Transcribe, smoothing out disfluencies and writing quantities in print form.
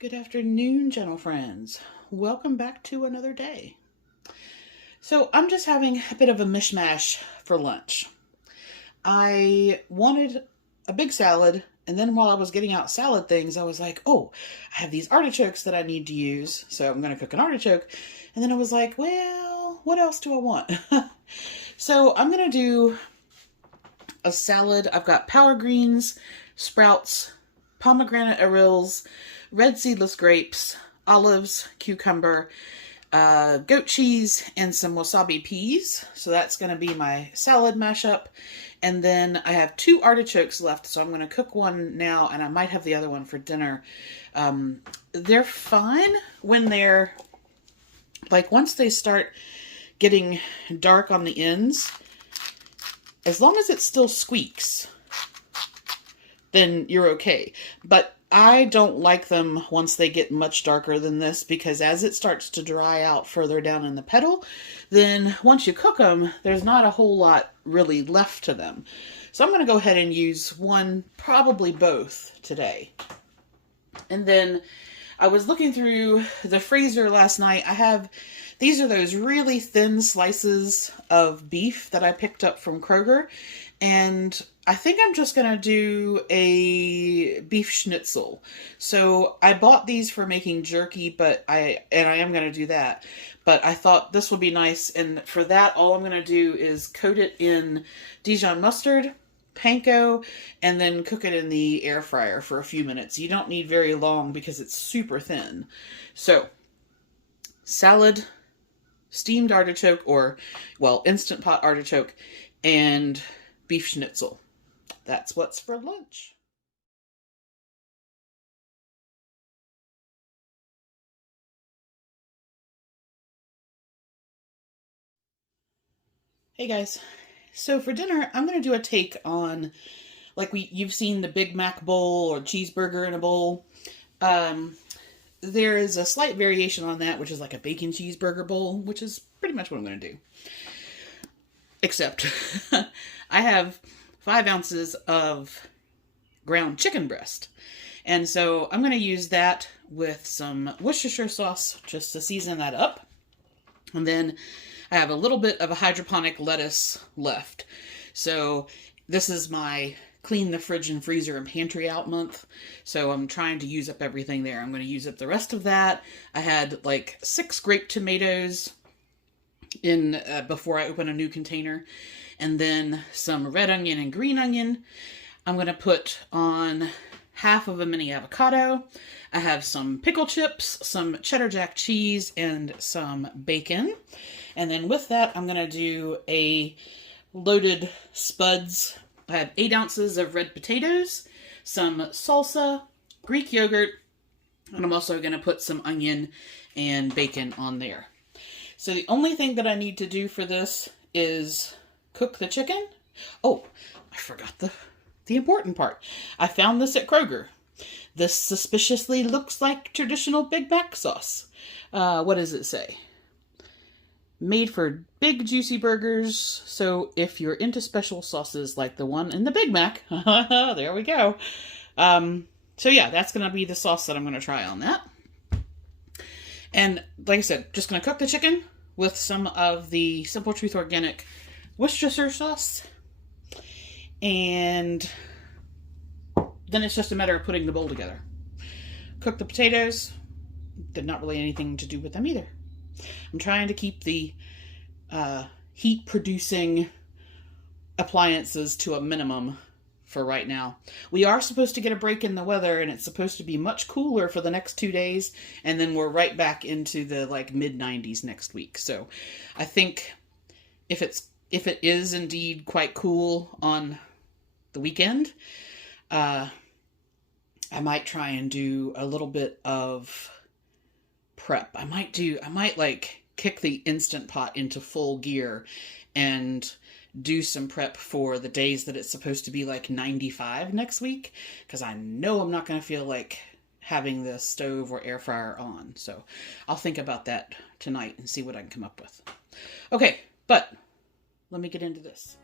Good afternoon, gentle friends. Welcome back to another day. So I'm just having a bit of a mishmash for lunch. I wanted a big salad, and then while I was getting out salad things, I was like, oh, I have these artichokes that I need to use, so I'm going to cook an artichoke. And then I was like, well, what else do I want? So I'm going to do a salad. I've got power greens, sprouts, pomegranate arils, red seedless grapes, olives, cucumber, goat cheese, and some wasabi peas. So that's going to be my salad mashup. And then I have 2 artichokes left, so I'm going to cook one now, and I might have the other one for dinner. They're fine when they're, like, once they start getting dark on the ends, as long as it still squeaks, then you're okay. But I don't like them once they get much darker than this, because as it starts to dry out further down in the petal, then once you cook them, there's not a whole lot really left to them. So I'm going to go ahead and use one, probably both, today. And then I was looking through the freezer last night. These are those really thin slices of beef that I picked up from Kroger. And I think I'm just going to do a beef schnitzel. So I bought these for making jerky, but I am going to do that. But I thought this would be nice. And for that, all I'm going to do is coat it in Dijon mustard, panko, and then cook it in the air fryer for a few minutes. You don't need very long because it's super thin. So, salad, steamed artichoke, or, well, Instant Pot artichoke, and beef schnitzel. That's what's for lunch. Hey guys. So for dinner, I'm going to do a take on, like you've seen the Big Mac bowl or cheeseburger in a bowl. There is a slight variation on that, which is like a bacon cheeseburger bowl, which is pretty much what I'm going to do. Except I have 5 ounces of ground chicken breast. And so I'm going to use that with some Worcestershire sauce just to season that up. And then I have a little bit of a hydroponic lettuce left. So this is my clean the fridge and freezer and pantry out month. So I'm trying to use up everything there. I'm going to use up the rest of that. I had like 6 grape tomatoes in before I open a new container. And then some red onion and green onion. I'm going to put on half of a mini avocado. I have some pickle chips, some cheddar jack cheese, and some bacon. And then with that, I'm going to do a loaded spuds. I have 8 ounces of red potatoes, some salsa, Greek yogurt, and I'm also going to put some onion and bacon on there. So the only thing that I need to do for this is cook the chicken. Oh, I forgot the important part. I found this at Kroger. This suspiciously looks like traditional Big Mac sauce. What does it say? Made for big juicy burgers. So if you're into special sauces like the one in the Big Mac, there we go. So yeah, that's going to be the sauce that I'm going to try on that. And like I said, just going to cook the chicken with some of the Simple Truth Organic Worcestershire sauce. And then it's just a matter of putting the bowl together. Cook the potatoes. Did not really anything to do with them either. I'm trying to keep the heat-producing appliances to a minimum for right now. We are supposed to get a break in the weather, and it's supposed to be much cooler for the next 2 days, and then we're right back into the like mid-90s next week. So I think if it is indeed quite cool on the weekend, I might try and do a little bit of prep. I might like kick the Instant Pot into full gear and do some prep for the days that it's supposed to be like 95 next week, because I know I'm not going to feel like having the stove or air fryer on. So I'll think about that tonight and see what I can come up with. Okay, but let me get into this.